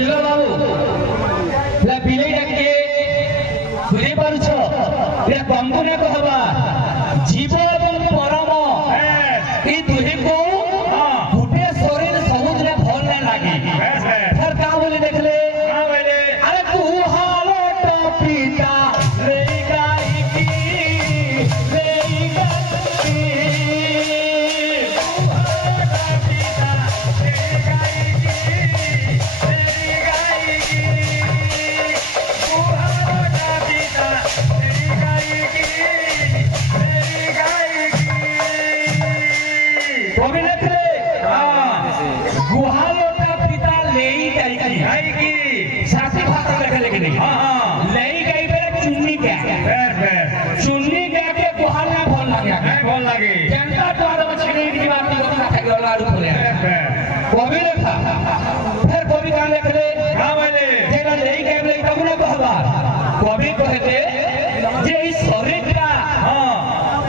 बुझलो बाबू ला बिलेई डाके बुझे पारुछ या बंगु ने कहबा जीव एवं परम ई दुही को गुटे शरीर समुद्र भल न लागे फिर का बोले देखले अरे तू हालत पिता ले गाई की ले गाई चुन्नी क्या के गुहाल ना भल लागे जनता द्वारा बचने की बात नहीं होता है लाडू बोले कवि लिखा फिर कवि का लिख ले हां बोले जेना लेई के ले तब ना कहबा कवि कहते जे इस शरीर का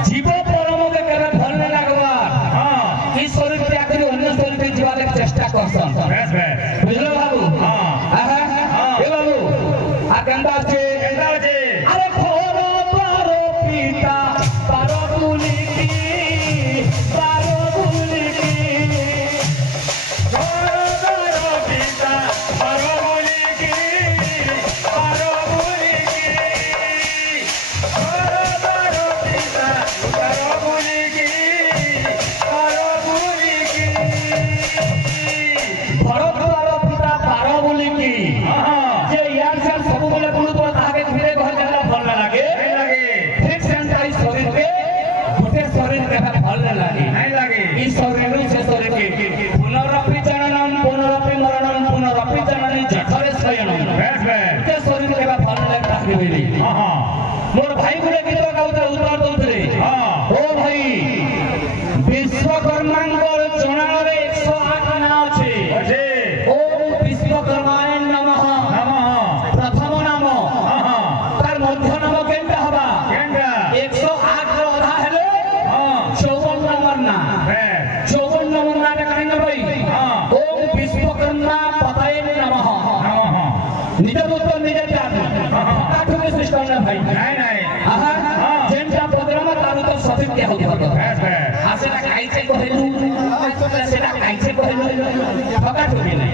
जीव परम के करे भल ना लागबा इस शरीर त्याग कर अन्य शरीर के जीवा के चेष्टा करसन बुझलो बाबू ए बाबू आ गंदा छे अरे खोरो पारो पिता पारो बुली की खोरो पारो पिता पारो बुली की खोरो पारो पिता पारो बुली की भरत पारो पिता पारो बुली की जे यार से सब बोले गुरु तो ताके फिरे घर जाला भल ना लागे ठीक सेंटाई शरीर के गुटे शरीर के भल ना लागे ई शरीर से शरीर के पुनरपि जननम पुनरपि मरणम पुनरपि जननी जठरे शयनम गुटे शरीर के भल ना लागे बोली मोर भाई गुले गीत गाउते उत्तर दउते ओ भाई विश्वकर्मांगल जणारे 108 नाम আছে ओम विश्वकर्माय नमः प्रथम नाम तार मध्य नाम केंटा हबा 108 रो आधा हेले 54 नंबर ना 54 नंबर ना काई न भाई ओम विश्वकर्मा पतये नमः निजे तो निजे जात काठो के सिस्टम ना भाई नहीं जेंटा प्रोग्राम तारु तो सफिक के होतो आसेला काईचे कहलु सेटा काईचे कहलु ठका ठोकी नहीं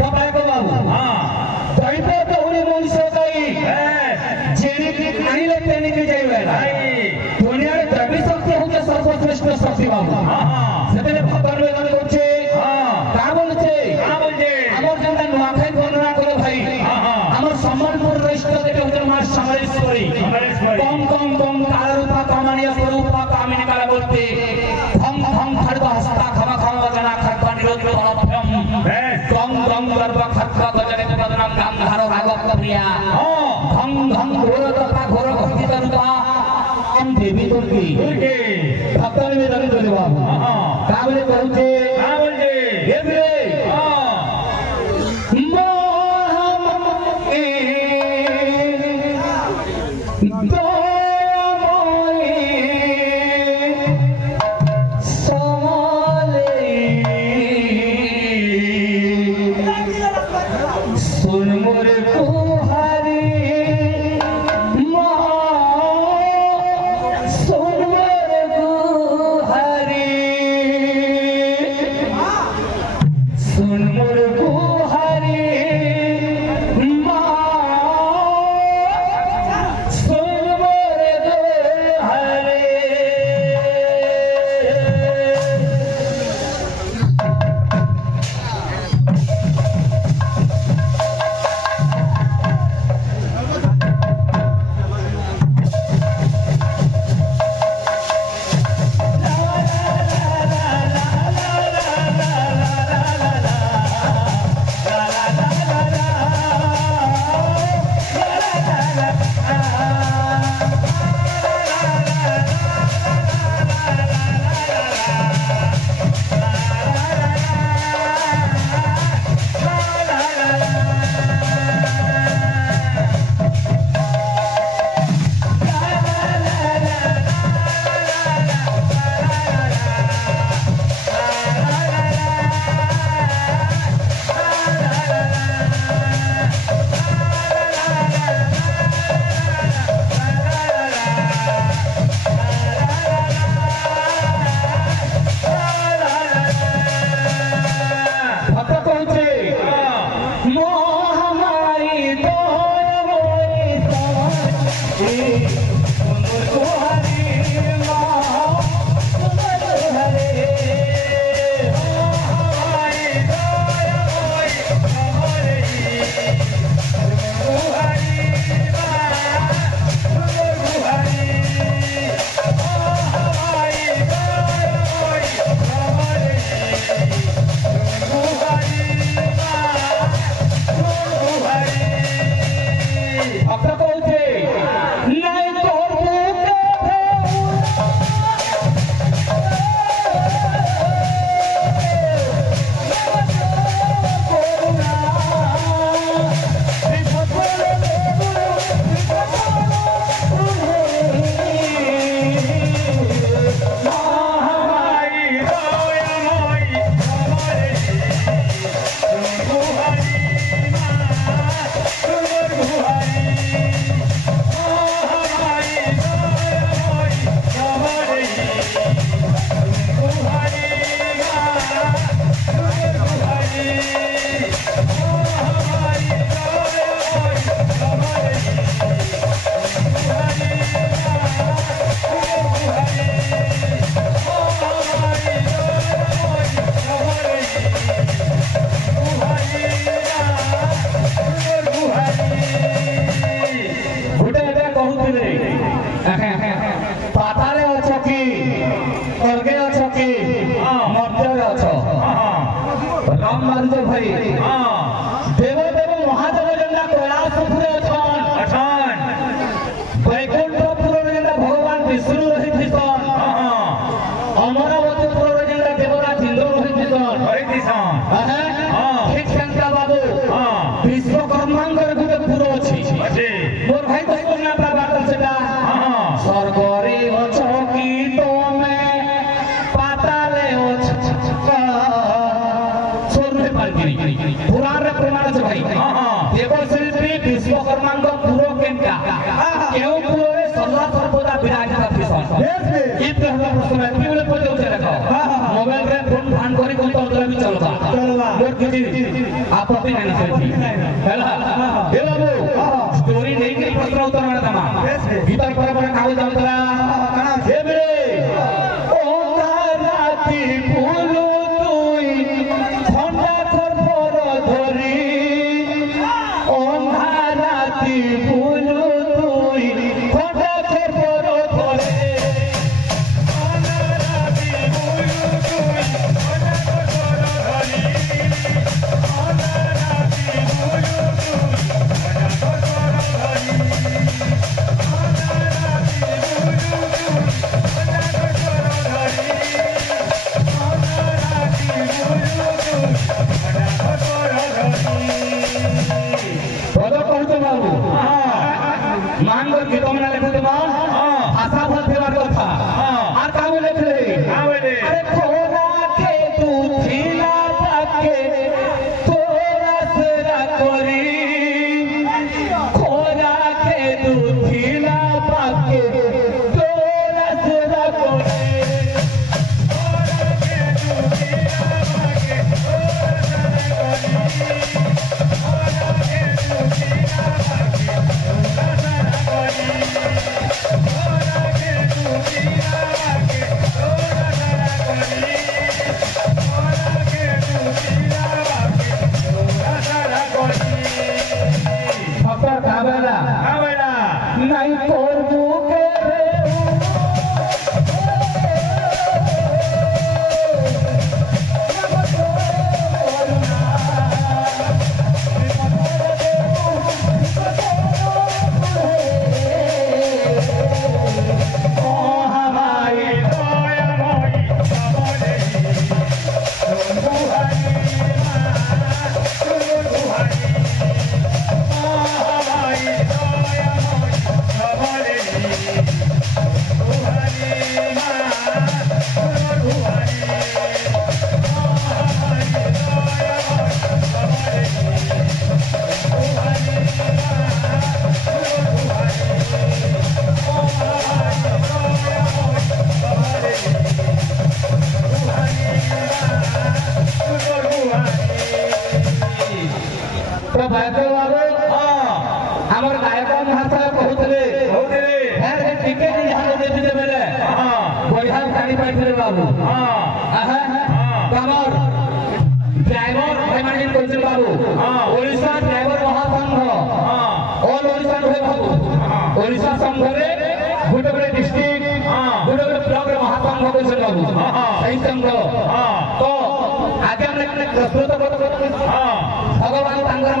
बाबा को बाबू दैतो तो हुनी मनुष्य गई जेने के आनिले तेने के जाइवेला दुनिया रे द्रव्य शक्ति होके सर्वश्रेष्ठ शक्ति बाबू सेते भगवान वेदन करछे का बोलछे हमर जेंटा नुआखाई गणना करे भाई हमर सम्मानपुर राष्ट्र देते होते मां समरेश्वरी कम काल रूपा कामनीय स्वरूपा कामिनी काला बोलते हम खड़ग हस्ता खमा वजना खड़ग निरोध बलभ्यम गम गर्भ खड़ग गजने बदनाम गाम धारो रागव प्रिया घम घोर तथा घोर भक्ति रूपा हम देवी दुर्गी भक्तन में दल बोले बाबू का बोले कहूचे ये बोले सुन मोर को हरे भाई देवशिल्पी विश्वकर्मा पुरो केनटा केउ पुरोरे सदा सर्वदा विराजित थिसन ई प्रश्न एति बेले पते उठे देखो मोबाइल रे फोन फान करी कोन तंत्र भी चलबा मोर किछि आपत्ति नै नसेठी हैला हे बाबू स्टोरी नै कि प्रश्न उत्तर माने तमा गीतर पर कागज जाउतला काना हे बेले ओ राती फूलो तुई ठंडा कर पर धरी ओ राती फूलो तुई ठंडा कर पर धरी ओ राती फूलो तुई ठंडा कर पर धरी ओ राती फूलो तुई ठंडा कर पर धरी ओ राती फूलो तुई ठंडा कर पर धरी मांगर गीत में लिखते भाषा भर देवार कथा और का लिखले अरे खोरा के तू थीला पाके तोरा सेरा करी खोरा के तू थीला पाके तोरा सेरा करी खोरा के तू थीला पाके तोरा सेरा करी खोरा के तू थीला पाके तोरा सेरा करी खोरा के तू थीला पाके तोरा सेरा करी खोरा के तू थीला पाके तोरा सेरा करी फकर काबेला नहीं करबू के रे तो भाइको बाबू हमर गायक महाशय कहउतले यार जे टिकट यहाँ दे दिले बेले बढ़िया गाड़ी पाइले बाबू तमर ड्राइवर भाई कोचिन बाबू ओडिशा ड्राइवर महासंघ ऑल ओडिशा रे बाबू ओडिशा संघ रे गुटबरे डिस्ट्रिक्ट गुटबरे ब्लॉक रे महासंघ कोचिन बाबू सही संघ तो आगे हमने प्रस्तुत भगवान तांगर